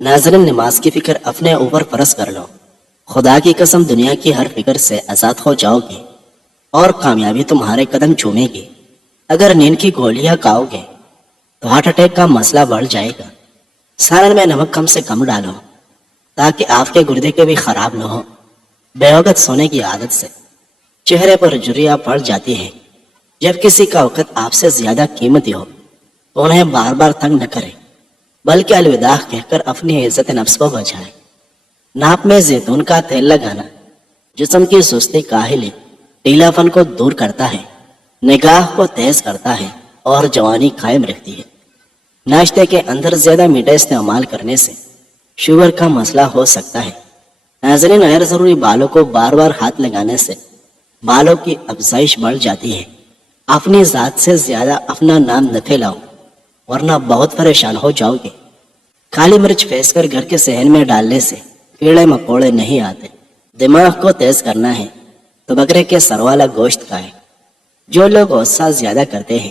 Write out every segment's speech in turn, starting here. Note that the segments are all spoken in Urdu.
ناظرین، نماز کی فکر اپنے اوپر فرض کر لو۔ خدا کی قسم دنیا کی ہر فکر سے آزاد ہو جاؤ گے اور کامیابی تمہارے قدم چومے گی۔ اگر نیند کی گولیاں کھاؤ گے تو ہارٹ اٹیک کا مسئلہ بڑھ جائے گا۔ سالن میں نمک کم سے کم ڈالو تاکہ آپ کے گردے کے بھی خراب نہ ہو۔ بے وقت سونے کی عادت سے چہرے پر جھریاں پڑ جاتی ہیں۔ جب کسی کا وقت آپ سے زیادہ قیمتی ہو تو انہیں بار بار تنگ نہ کریں، بلکہ الوداع کہہ کر اپنی عزت نفس کو بچائیں۔ ناپ میں زیتون کا تیل لگانا جسم کی سستی کاہلی ٹیلا پن کو دور کرتا ہے، نگاہ کو تیز کرتا ہے اور جوانی قائم رکھتی ہے۔ ناشتے کے اندر زیادہ میٹھا استعمال کرنے سے شوگر کا مسئلہ ہو سکتا ہے۔ ناظرین، غیر ضروری بالوں کو بار بار ہاتھ لگانے سے بالوں کی افزائش بڑھ جاتی ہے۔ اپنی ذات سے زیادہ اپنا نام نہ پھیلاؤ ورنہ بہت پریشان ہو جاؤ گے۔ کالی مرچ پیس کر گھر کے صحن میں ڈالنے سے کیڑے مکوڑے نہیں آتے۔ دماغ کو تیز کرنا ہے تو بکرے کے سر والا گوشت کھائے۔ جو لوگ غصہ زیادہ کرتے ہیں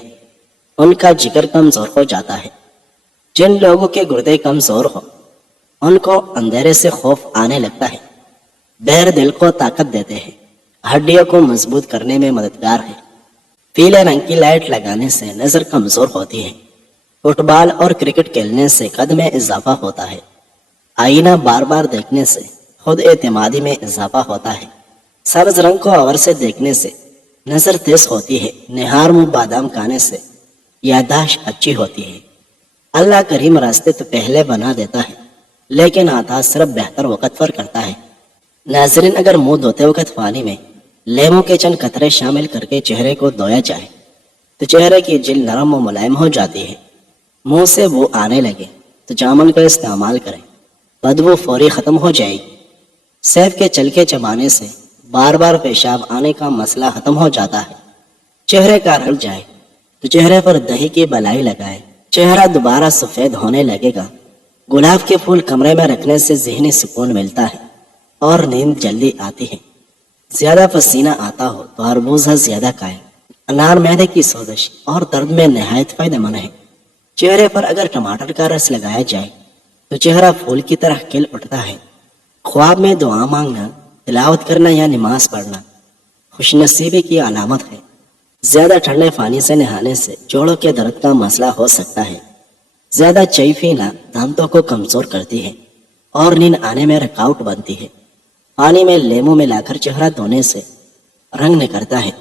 ان کا جگر کمزور ہو جاتا ہے۔ جن لوگوں کے گردے کمزور ہو ان کو اندھیرے سے خوف آنے لگتا ہے۔ بیر دل کو طاقت دیتے ہیں، ہڈیوں کو مضبوط کرنے میں مددگار ہے۔ پیلے رنگ کی لائٹ لگانے سے نظر کمزور ہوتی ہے۔ فٹ بال اور کرکٹ کھیلنے سے قد میں اضافہ ہوتا ہے۔ آئینہ بار بار دیکھنے سے خود اعتمادی میں اضافہ ہوتا ہے۔ سبز رنگ کو اور سے دیکھنے سے نظر تیز ہوتی ہے۔ نہار منہ بادام کھانے سے یادداشت اچھی ہوتی ہے۔ اللہ کریم راستے تو پہلے بنا دیتا ہے لیکن عطا صرف بہتر وقت پر کرتا ہے۔ ناظرین، اگر منہ دھوتے وقت پانی میں لیموں کے چند قطرے شامل کر کے چہرے کو دھویا جائے تو چہرے کی جلد نرم و ملائم ہو جاتی ہے۔ منہ سے بو آنے لگے تو جامن کا استعمال کریں، بدبو فوری ختم ہو جائے گی۔ سیب کے چلکے چبانے سے بار بار پیشاب آنے کا مسئلہ ختم ہو جاتا ہے۔ چہرے کا رل جائے تو چہرے پر دہی کی بلائی لگائے، چہرہ دوبارہ سفید ہونے لگے گا۔ گلاب کے پھول کمرے میں رکھنے سے ذہنی سکون ملتا ہے اور نیند جلدی آتی ہے۔ زیادہ پسینہ آتا ہو تو خربوزہ زیادہ کھائیں۔ انار معدے کی سوزش اور درد میں نہایت فائدہ مند ہے۔ چہرے پر اگر ٹماٹر کا رس لگایا جائے تو چہرہ پھول کی طرح کھل اٹھتا ہے۔ خواب میں دعا مانگنا، تلاوت کرنا یا نماز پڑھنا خوش نصیبی کی علامت ہے۔ زیادہ ٹھنڈے پانی سے نہانے سے جوڑوں کے درد کا مسئلہ ہو سکتا ہے۔ زیادہ چائے پینا دانتوں کو کمزور کرتی ہے اور نیند آنے میں رکاوٹ بنتی ہے۔ پانی میں لیمو ملا کر چہرہ دھونے سے رنگ نکھرتا ہے۔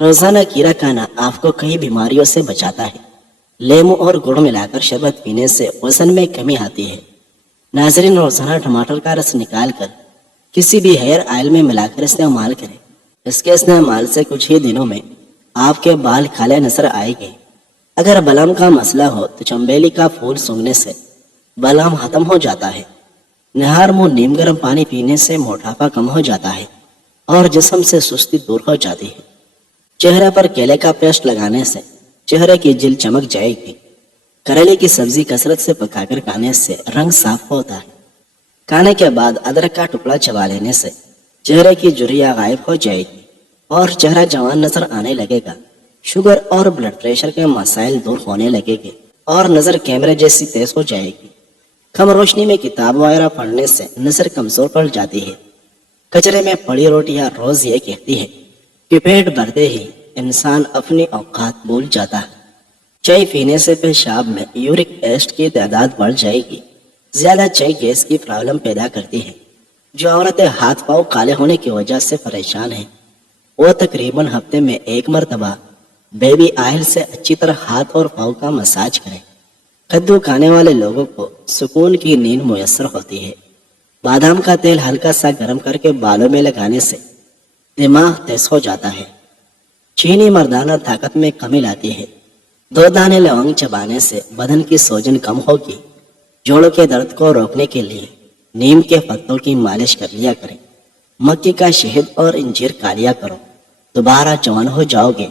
روزانہ کھیرا کھانا آپ کو کئی بیماریوں سے بچاتا ہے۔ لیمو اور گڑ ملا کر شربت پینے سے وزن میں کمی آتی ہے۔ ناظرین، روزانہ ٹماٹر کا رس نکال کر کسی بھی ہیئر آئل میں ملا کر استعمال کریں۔ اس کے استعمال سے کچھ ہی دنوں میں آپ کے بال کالے نظر آئے گے۔ اگر بلم کا مسئلہ ہو تو چنبیلی کا پھول سونگھنے سے بلم ختم ہو جاتا ہے۔ نہار منہ نیم گرم پانی پینے سے موٹاپا کم ہو جاتا ہے اور جسم سے سستی دور ہو جاتی ہے۔ چہرے پر کیلے کا پیسٹ لگانے سے چہرے کی جلد چمک جائے گی۔ کریلے کی سبزی کثرت سے پکا کر کھانے سے رنگ صاف ہوتا ہے۔ کھانے کے بعد ادرک کا ٹکڑا چبا لینے سے چہرے کی جھریاں غائب ہو جائے گی اور چہرہ جوان نظر آنے لگے گا۔ شوگر اور بلڈ پریشر کے مسائل دور ہونے لگے گے اور نظر کیمرے جیسی تیز ہو جائے گی۔ کم روشنی میں کتاب وغیرہ پڑھنے سے نظر کمزور پڑ جاتی ہے۔ کچرے میں پڑی روٹیاں روز یہ کہتی ہے کہ پیٹ بھرتے ہی انسان اپنی اوقات بھول جاتا ہے۔ چائے پینے سے پیشاب میں یورک ایسڈ کی تعداد بڑھ جائے گی۔ زیادہ چائے گیس کی پرابلم پیدا کرتی ہے۔ جو عورتیں ہاتھ پاؤں کالے ہونے کی وجہ سے پریشان ہیں وہ تقریباً ہفتے میں 1 مرتبہ بیبی آئل سے اچھی طرح ہاتھ اور پاؤں کا مساج کریں۔ کدو کھانے والے لوگوں کو سکون کی نیند میسر ہوتی ہے۔ بادام کا تیل ہلکا سا گرم کر کے بالوں میں لگانے سے دماغ تیز ہو جاتا ہے۔ چینی مردانہ طاقت میں کمی لاتی ہے۔ 2 دانے لونگ چبانے سے بدن کی سوجن کم ہوگی۔ جوڑوں کے درد کو روکنے کے لیے نیم کے پتوں کی مالش کر لیا کریں۔ مکئی کا شہد اور انجیر کھا لیا کرو، دوبارہ جوان ہو جاؤ گے۔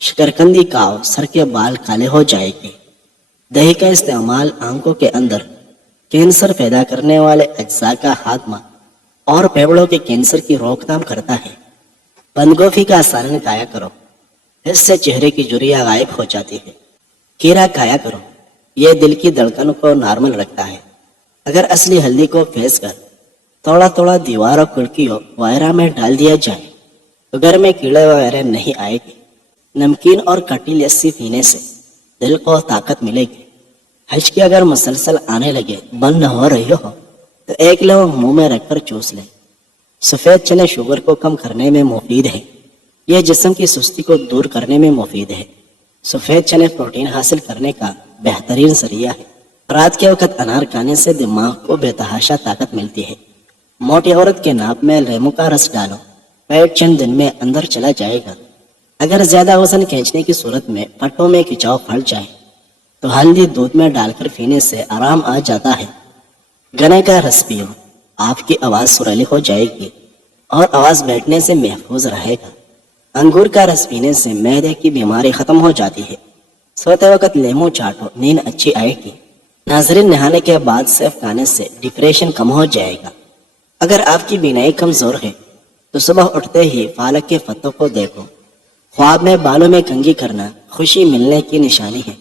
شکرکندی کھاؤ، سر کے بال کالے ہو جائے گے۔ دہی کا استعمال آنکھوں کے اندر کینسر پیدا کرنے والے اجزاء کا خاتمہ اور پھیپڑوں کے کینسر کی روک تھام کرتا ہے۔ بند گوبھی کا سالن کھایا کرو، اس سے چہرے کی جھریاں غائب ہو جاتی ہے۔ کھیرا کھایا کرو، یہ دل کی دھڑکن کو نارمل رکھتا ہے۔ اگر اصلی ہلدی کو پھینس کر تھوڑا تھوڑا دیوار اور کھڑکیوں وغیرہ میں ڈال دیا جائے تو گھر میں کیڑے وغیرہ نہیں آئے گی۔ نمکین اور کھٹی لسی پینے سے دل کو طاقت ملے گی۔ ہچکی اگر مسلسل آنے لگے، بند نہ ہو رہی ہو، تو ایک لونگ منہ میں رکھ کر چوس لیں۔ سفید چنے شوگر کو کم کرنے میں مفید ہے۔ یہ جسم کی سستی کو دور کرنے میں مفید ہے۔ سفید چنے پروٹین حاصل کرنے کا بہترین ذریعہ ہے۔ رات کے وقت انار کھانے سے دماغ کو بے تحاشا طاقت ملتی ہے۔ موٹی عورت کے ناک میں لیمو کا رس ڈالو، پیٹ چند دن میں اندر چلا جائے گا۔ اگر زیادہ وزن کھینچنے کی صورت میں پٹوں میں کھچاؤ پھٹ جائے تو ہلدی دودھ میں ڈال کر پینے سے آرام آ جاتا ہے۔ گنے کا رس پیو، آپ کی آواز سریلی ہو جائے گی اور آواز بیٹھنے سے محفوظ رہے گا۔ انگور کا رس پینے سے معدے کی بیماری ختم ہو جاتی ہے۔ سوتے وقت لیمو چاٹو، نیند اچھی آئے گی۔ ناظرین، نہانے کے بعد سیب کھانے سے ڈپریشن کم ہو جائے گا۔ اگر آپ کی بینائی کمزور ہے تو صبح اٹھتے ہی پالک کے پتوں کو دیکھو۔ خواب میں بالوں میں کنگھی کرنا خوشی ملنے کی نشانی ہے۔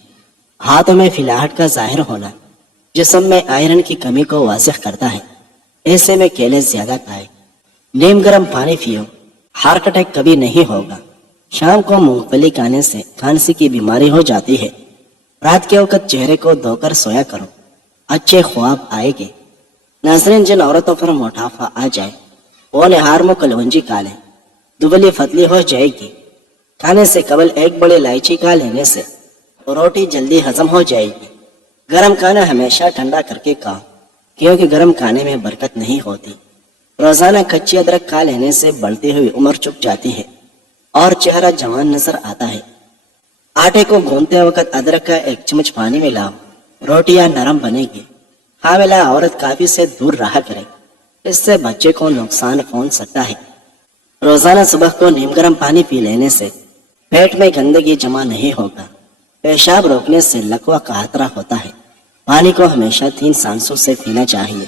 ہاتھوں میں پھلاہٹ کا ظاہر ہونا جسم میں آئرن کی کمی کو واضح کرتا ہے۔ ایسے میں کیلے زیادہ کھائے۔ نیم گرم پانی پیو، ہارٹ اٹیک کبھی نہیں ہوگا۔ شام کو مونگ پھلی کھانے سے کھانسی کی بیماری ہو جاتی ہے۔ رات کے وقت چہرے کو دھو کر سویا کرو، اچھے خواب آئے گے۔ ناظرین، جن عورتوں پر موٹاپا آ جائے وہ نہار میں کلونجی کھا لیں، دبلی پتلی ہو جائے گی۔ کھانے سے قبل ایک بڑی الائچی کھا لینے سے روٹی جلدی ہضم ہو جائے گی۔ گرم کھانا ہمیشہ ٹھنڈا کر کے کھاؤ، کیونکہ گرم کھانے میں برکت نہیں ہوتی۔ روزانہ کچی ادرک کھا لینے سے بڑھتی ہوئی عمر چھپ جاتی ہے اور چہرہ جوان نظر آتا ہے۔ آٹے کو گوندتے وقت ادرک کا ایک چمچ پانی میں لاؤ، روٹیاں نرم بنے گی۔ حاملہ عورت کافی سے دور رہا کرے، اس سے بچے کو نقصان پہنچ سکتا ہے۔ روزانہ صبح کو نیم گرم پانی پی لینے سے پیٹ میں گندگی جمع نہیں ہوگا۔ پیشاب روکنے سے لکوہ کا خطرہ ہوتا ہے۔ پانی کو ہمیشہ 3 سانسوں سے پینا چاہیے،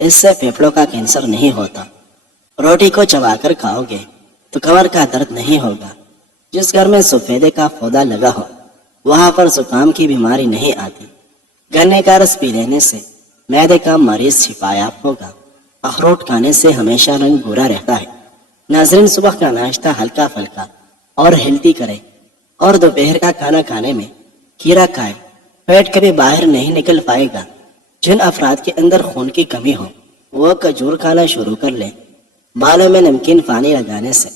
اس سے پھیپھڑوں کا کینسر نہیں ہوتا۔ روٹی کو چبا کر کھاؤ گے تو کمر کا درد نہیں ہوگا۔ جس گھر میں سفیدے کا پودا لگا ہو وہاں پر زکام کی بیماری نہیں آتی۔ گنے کا رس پی لینے سے معدے کا مریض شفا یاب ہوگا۔ اخروٹ کھانے سے ہمیشہ رنگ گورا رہتا ہے۔ ناظرین، صبح کا ناشتہ ہلکا پھلکا اور ہیلتھی کریں اور دوپہر کا کھانا کھانے میں کھیرا کھائے۔ پیٹ کبھی باہر نہیں نکل پائے گا۔ جن افراد کے اندر خون کی کمی ہو وہ کھجور کھانا شروع کر لیں۔ بالوں میں نمکین پانی لگانے سے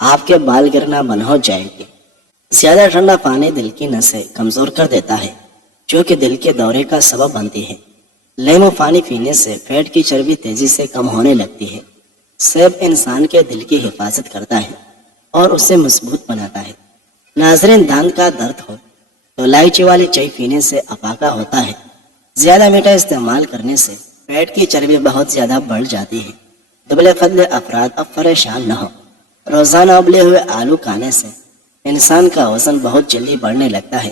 آپ کے بال گرنا بند ہو جائے گی۔ زیادہ ٹھنڈا پانی دل کی نسیں کمزور کر دیتا ہے، جو کہ دل کے دورے کا سبب بنتی ہے۔ لیمو پانی پینے سے پیٹ کی چربی تیزی سے کم ہونے لگتی ہے۔ سیب انسان کے دل کی حفاظت کرتا ہے اور اسے مضبوط بناتا ہے۔ ناظرین، دانت کا درد ہو تو الائچی والی چائے پینے سے افاقہ ہوتا ہے۔ زیادہ میٹھا استعمال کرنے سے پیٹ کی چربی بہت زیادہ بڑھ جاتی ہے۔ دبلے پتلے افراد اب پریشان نہ ہو۔ روزانہ ابلے ہوئے آلو کھانے سے انسان کا وزن بہت جلدی بڑھنے لگتا ہے۔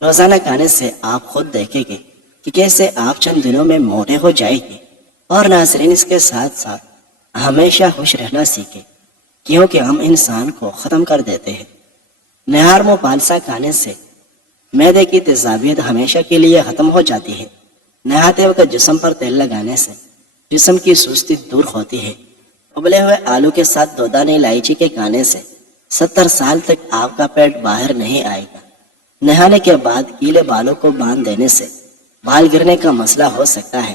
روزانہ کھانے سے آپ خود دیکھیں گے کہ کیسے آپ چند دنوں میں موٹے ہو جائیں گے۔ اور ناظرین، اس کے ساتھ ساتھ ہمیشہ خوش رہنا سیکھیں، کیونکہ ہم انسان کو ختم کر دیتے ہیں۔ نہار میں پالسا کھانے سے معدے کی تیزابیت ہمیشہ کے لیے ختم ہو جاتی ہے۔ نہاتے وقت جسم پر تیل لگانے سے جسم کی سستی دور ہوتی ہے۔ ابلے ہوئے آلو کے ساتھ 2 دانے الائچی کے کھانے سے 70 سال تک آپ کا پیٹ باہر نہیں آئے گا۔ نہانے کے بعد گیلے بالوں کو باندھ دینے سے بال گرنے کا مسئلہ ہو سکتا ہے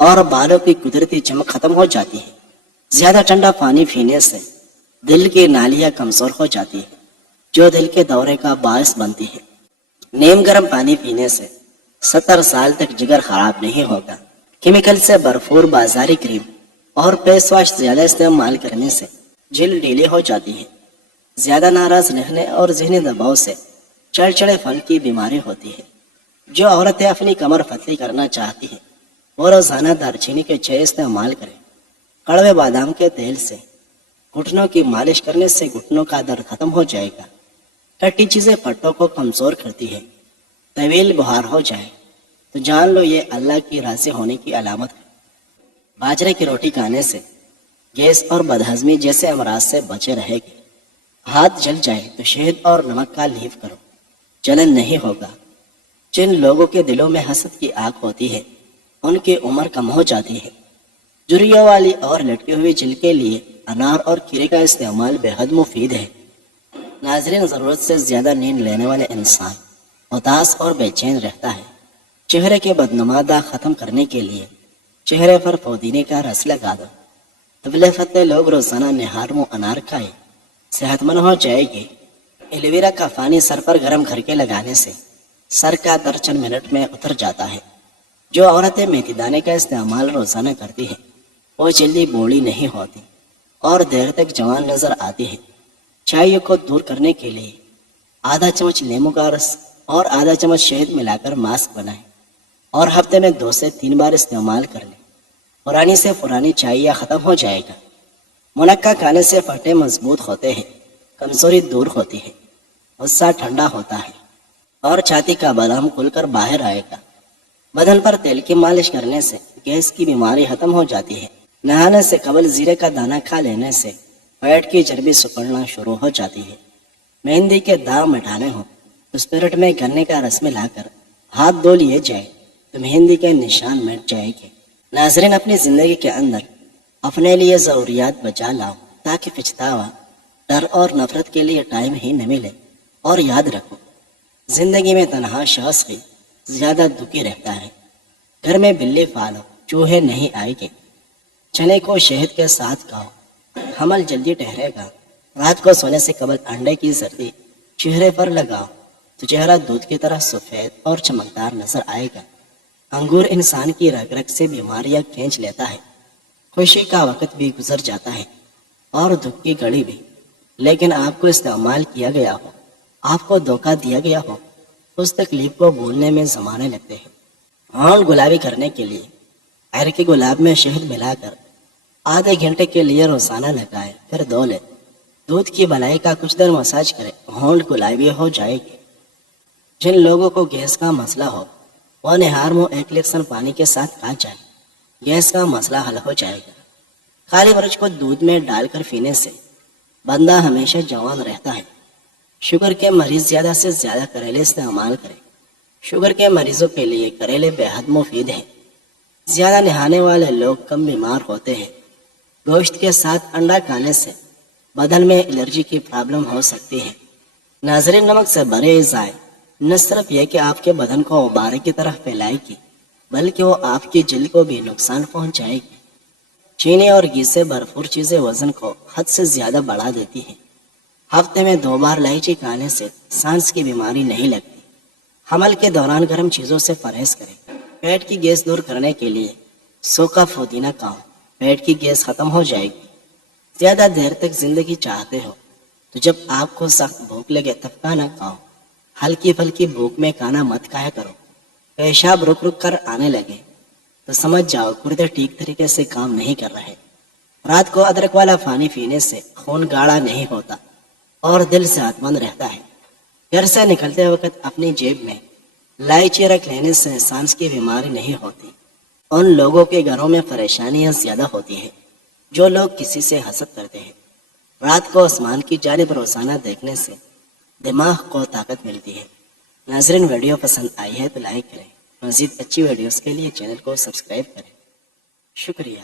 اور بالوں کی قدرتی چمک ختم ہو جاتی ہے۔ زیادہ ٹھنڈا پانی پینے سے دل کی نالیاں کمزور ہو جاتی ہے، جو دل کے دورے کا باعث بنتی ہے۔ نیم گرم پانی پینے سے 70 سال تک جگر خراب نہیں ہوگا۔ کیمیکل سے بھرپور بازاری کریم اور فیس واش زیادہ استعمال کرنے سے جلد ڈھیلی ہو جاتی ہے۔ زیادہ ناراض رہنے اور ذہنی دباؤ سے چڑچڑے پن کی بیماری ہوتی ہے۔ جو عورتیں اپنی کمر پتلی کرنا چاہتی ہیں وہ روزانہ دارچینی کے چائے استعمال کریں۔ کڑوے بادام کے تیل سے گھٹنوں کی مالش کرنے سے گھٹنوں کا درد ختم ہو جائے گا۔ کھٹی چیزیں پٹوں کو کمزور کرتی ہے۔ طویل بخار ہو جائے تو جان لو یہ اللہ کی راضی ہونے کی علامت ہے۔ باجرے کی روٹی کھانے سے گیس اور بدہضمی جیسے امراض سے بچے رہے گی۔ ہاتھ جل جائے تو شہد اور نمک کا لیپ کرو، جلن نہیں ہوگا۔ جن لوگوں کے دلوں میں حسد کی آگ ہوتی ہے ان کی عمر کم ہو جاتی ہے۔ جھریوں والی اور لٹکی ہوئی جلد کے لیے انار اور کھیرے کا استعمال بے حد مفید ہے۔ ناظرین، ضرورت سے زیادہ نیند لینے والے انسان اداس اور بے چین رہتا ہے۔ چہرے کے بدنما داغ ختم کرنے کے لیے چہرے پر پودینے کا رس لگا دو۔ دبلے پتلے لوگ روزانہ نہار منہ انار کھائے، صحت مند ہو جائے گی۔ ایلویرا کا پانی سر پر گرم کر کے لگانے سے سر کا درد چند منٹ میں اتر جاتا ہے۔ جو عورتیں میتھی دانے کا استعمال روزانہ کرتی ہیں وہ جلدی بوڑھی نہیں ہوتی اور دیر تک جوان نظر آتی ہے۔ چائے کو دور کرنے کے لیے آدھا چمچ لیموں کا رس اور آدھا چمچ شہد ملا کر ماسک بنائیں اور ہفتے میں 2 سے 3 بار استعمال کر لیں۔ پرانی سے پرانی چائے ختم ہو جائے گا۔ منقع کھانے سے پھٹے مضبوط ہوتے ہیں، کمزوری دور ہوتی ہے، غصہ ٹھنڈا ہوتا ہے اور چھاتی کا بادام کھل کر باہر آئے گا۔ بدن پر تیل کی مالش کرنے سے گیس کی بیماری ختم ہو جاتی ہے۔ نہانے سے قبل زیرے کا دانہ کھا لینے سے پیٹ کی چربی سکڑنا شروع ہو جاتی ہے۔ مہندی کے داغ مٹانے ہوں تو اسپرٹ میں گنے کا رس ملا کر ہاتھ دھو لیے جائے تو مہندی کے نشان مٹ جائے گے۔ ناظرین، اپنی زندگی کے اندر اپنے لیے ضروریات بچا لاؤ تاکہ پچھتاوا، ڈر اور نفرت کے لیے ٹائم ہی نہ ملے۔ اور یاد رکھو، زندگی میں تنہا شخص ہی زیادہ دکھی رہتا ہے۔ گھر میں بلی پالو، چوہے نہیں آئے گے۔ چنے کو شہد کے ساتھ کھاؤ، حمل جلدی ٹھہرے گا۔ رات کو سونے سے قبل انڈے کی زردی چہرے پر لگاؤ تو چہرہ دودھ کی طرح سفید اور چمکدار نظر آئے گا۔ انگور انسان کی رگ رگ سے بیماریاں کھینچ لیتا ہے۔ خوشی کا وقت بھی گزر جاتا ہے اور دکھ کی گھڑی بھی، لیکن آپ کو استعمال کیا گیا ہو، آپ کو دھوکہ دیا گیا ہو، اس تکلیف کو بھولنے میں زمانے لگتے ہیں۔ ہونٹ گلابی کرنے کے لیے عرق کے گلاب میں شہد ملا کر آدھے گھنٹے کے لیے روزانہ لگائے، پھر دھو لے۔ دودھ کی بلائی کا کچھ دیر مساج کرے، ہونٹ گلابی ہو جائے گی۔ جن لوگوں کو گیس کا مسئلہ ہو وہ نہار منہ 1 لیٹر پانی کے ساتھ کھا جائے، گیس کا مسئلہ حل ہو جائے گا۔ کالی مرچ کو دودھ میں ڈال کر پینے سے بندہ ہمیشہ جوان رہتا ہے۔ شوگر کے مریض زیادہ سے زیادہ کریلے استعمال کریں۔ شوگر کے مریضوں کے لیے کریلے بے حد مفید ہیں۔ زیادہ نہانے والے لوگ کم بیمار ہوتے ہیں۔ گوشت کے ساتھ انڈا کھانے سے بدن میں الرجی کی پرابلم ہو سکتی ہے۔ ناظرین، نمک سے بھرے غذائیں نہ صرف یہ کہ آپ کے بدن کو غبارے کی طرح پھیلائے گی بلکہ وہ آپ کی جلد کو بھی نقصان پہنچائے گی۔ چینی اور گھی سے بھرپور چیزیں وزن کو حد سے زیادہ بڑھا دیتی ہیں۔ ہفتے میں 2 بار الائچی کھانے سے سانس کی بیماری نہیں لگتی۔ حمل کے دوران گرم چیزوں سے پرہیز کریں۔ پیٹ کی گیس دور کرنے کے لیے سوکھا پودینہ کھاؤ، پیٹ کی گیس ختم ہو جائے گی۔ زیادہ دیر تک زندگی چاہتے ہو تو جب آپ کو سخت بھوک لگے تب کھانا کھاؤ، ہلکی پھلکی بھوک میں کھانا مت کھایا کرو۔ پیشاب رک رک کر آنے لگے تو سمجھ جاؤ گردے ٹھیک طریقے سے کام نہیں کر رہے۔ رات کو ادرک والا پانی پینے سے خون گاڑھا نہیں ہوتا اور دل صحت مند رہتا ہے۔ گھر سے نکلتے وقت اپنی جیب میں الائچی رکھ لینے سے سانس کی بیماری نہیں ہوتی۔ ان لوگوں کے گھروں میں پریشانیاں زیادہ ہوتی ہیں جو لوگ کسی سے حسد کرتے ہیں۔ رات کو آسمان کی جانب روزانہ دیکھنے سے دماغ کو طاقت ملتی ہے۔ ناظرین، ویڈیو پسند آئی ہے تو لائک کریں۔ مزید اچھی ویڈیوز کے لیے چینل کو سبسکرائب کریں۔ شکریہ۔